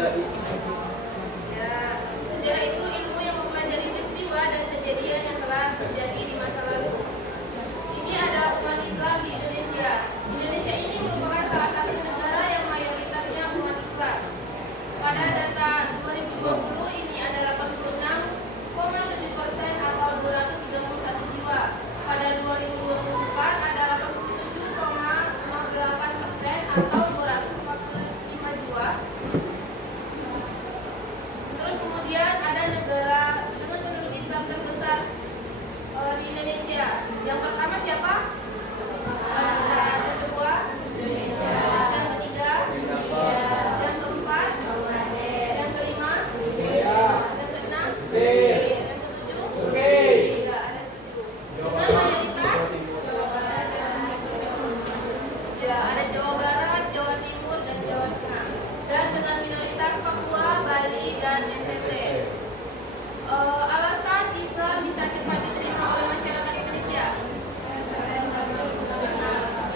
Ya, sejarah itu ilmu yang mempelajari peristiwa dan kejadian yang telah terjadi di masa lalu. Ini ada umat Islam di Indonesia. Indonesia ini merupakan salah satu negara yang mayoritasnya umat Islam. Pada data 2020 ini ada 86,7% atau 231 jiwa. Pada 2024 ada 87,58% atau 245 jiwa. Terus kemudian ada negara dengan penduduk Islam terbesar di Indonesia. Yang pertama siapa? Yang kedua Indonesia. Yang ketiga Indonesia. Yang keempat yang kelima yang keenam yang ketujuh tidak ada 7. Dengan mayoritas ya ada Jawa Barat, Jawa Timur dan Jawa Tengah. Dan dengan minoritas Papua, Bali dan NTT. Alasan Islam bisa cepat diterima oleh masyarakat Indonesia.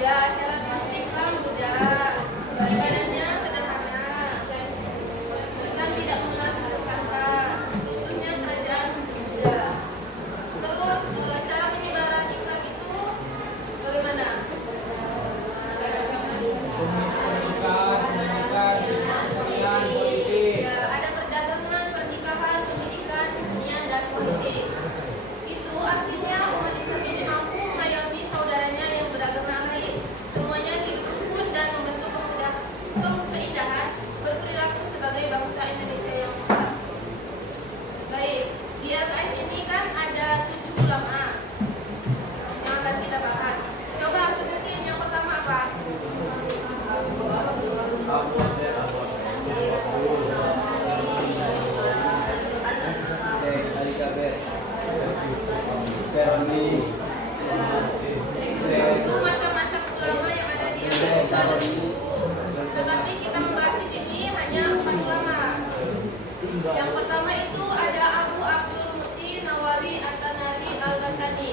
Ya, syarat masuk Islam mudah, ibadahnya sederhana, Islam tidak mengenal putus asa, tentunya kerajaan mudah. Terus cara penyebaran Islam itu bagaimana? Ya, ada perdagangan, pernikahan, pendidikan, kesenian dan politik. Itu artinya umat Islam ini mampu mengayomi saudaranya yang beragama lain. Semuanya hidup rukun dan membentuk keindahan berperilaku sebagai bangsa Indonesia yang kuat. Baik, di LKS ini kan ada 7 ulama yang akan kita bahas. Coba sebutin yang pertama apa? Itu macam-macam ulama yang ada di Indonesia ada 7. Tetapi kita membahas di sini hanya 4 ulama. Yang pertama itu ada Abu Abdul Muti Nawari At-Tanari Al-Basani.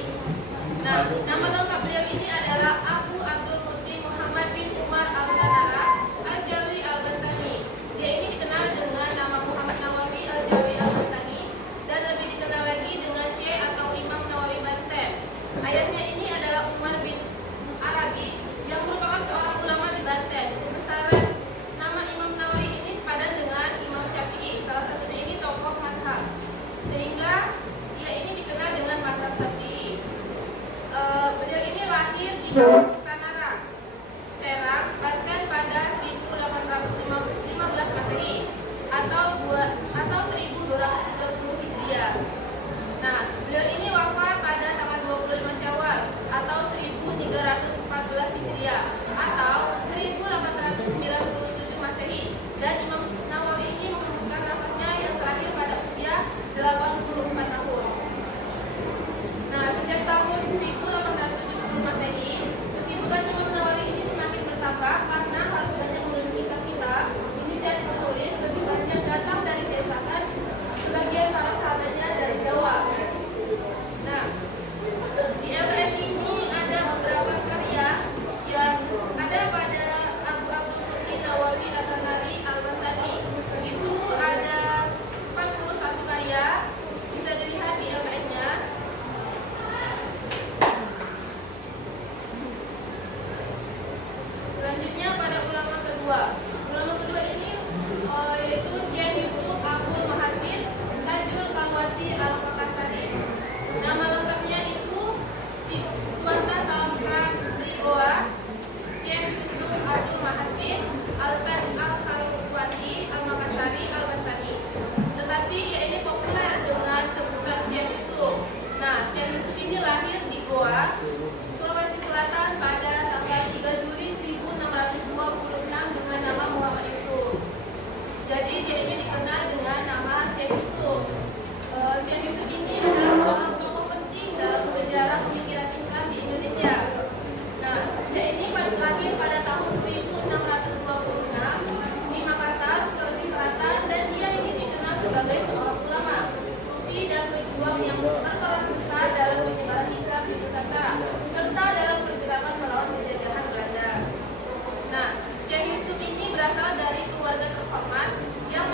Nah, nama lengkap beliau ini adalah Abu Abdul Muti Muhammad bin Umar Al-Tanara Al-Jawi Al-Basani. Dia ini dikenal dengan nama Muhammad Nawawi Al-Jawi Al-Basani dan lebih dikenal lagi dengan Syekh atau Imam Nawawi Banten. Ayahnya ini adalah Umar bin Arabi yang merupakan seorang ulama di Banten. Kebesaran nama Imam Nawawi ini sepadan dengan Imam Syafi'i. Salah satunya ini tokoh mazhab. Sehingga dia ini dikenal dengan mazhab Syafi'i. Beliau ini lahir di Tanara, Serang, Banten pada 1815 Masehi atau 1230 Hijriah. Nah, beliau ini wafat pada tanggal 25 Syawal atau 1314 Hijriah atau 1897 Masehi. Dan Imam Nawawi ini mengumumkan wafatnya yang terakhir pada usia 84 tahun. Nah, sejak tahun 1870 Masehi, kesibukan Imam Nawawi ini semakin bertambah karena harus banyak menulis kitab. Ini dan penulis lebih banyak datang dari desa kan, sebagian para sahabatnya dari Jawa. Nah, di LKS ini ada beberapa karya yang ada pada Abu Abdul Muti Nawawi At-Tanari Al-Basani. Itu ada 41 karya, bisa dilihat di LKS-nya. Selanjutnya pada ulama kedua. Ulama kedua ini yaitu Syekh Yusuf Abdul Mahathir Tajul Kawati Al-Makassari. Nama lengkapnya itu Tuanta Salka Riboa Syekh Yusuf Abdul Mahathir Al-Kawati Al-Makassari Al-Basani. Tetapi ia ini populer dengan sebutan Syekh Yusuf. Nah, Syekh Yusuf ini lahir di Goa, Sulawesi Selatan pada tanggal 3 Juli 1626 dengan nama Muhammad Yusuf. Jadi dia ini dikenal dengan nama Syekh Yusuf. Syekh Yusuf ini adalah seorang tokoh penting dalam sejarah pemikiran Islam di Indonesia. Nah, dia ini lahir pada tahun 1626 di Makassar, Sulawesi Selatan, dan dia ini dikenal sebagai seorang ulama, sufi dan pejuang yang berperan besar dalam penyebaran Islam di Nusantara serta dalam pergerakan melawan penjajahan Belanda. Nah, Syekh Yusuf ini berasal dari keluarga terhormat yang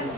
Ada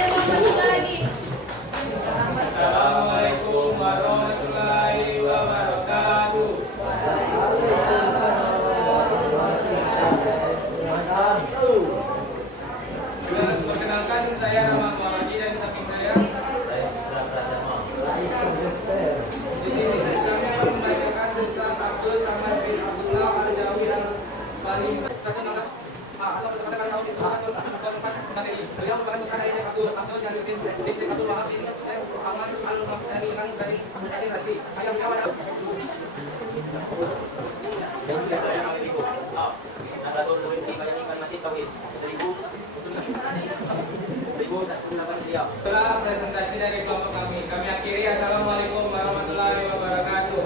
yang mau bertiga lagi? Assalamualaikum warahmatullahi wabarakatuh. Perkenalkan, saya nama Muhammad dan samping saya. Di sini saya akan membacakan tentang Abdul Samad bin Abdullah Al-Jawi Al-Bali. Satu nama atau pada tahun itu materi. Beliau merupakan putra dari Abdul Jalil bin Abdul Wahab bin Muhammad Al-Muhtadiran dari Rasi. Ayah beliau adalah setelah presentasi dari kelompok kami akhiri. Assalamualaikum warahmatullahi wabarakatuh.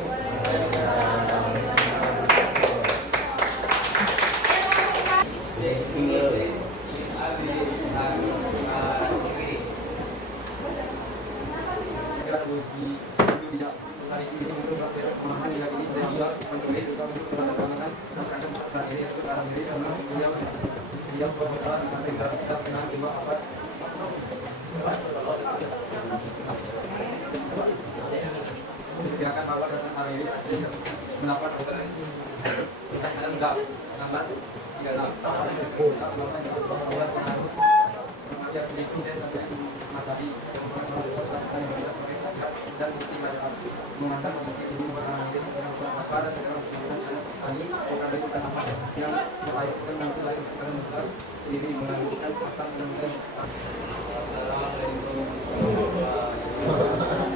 Diperkirakan bahwa datang hari ini mendapat enggak 16 dan mengatakan kondisi ini pada sekarang yang melahirkan nanti lahir sendiri mengajukan akan. Assalamualaikum warahmatullahi wabarakatuh.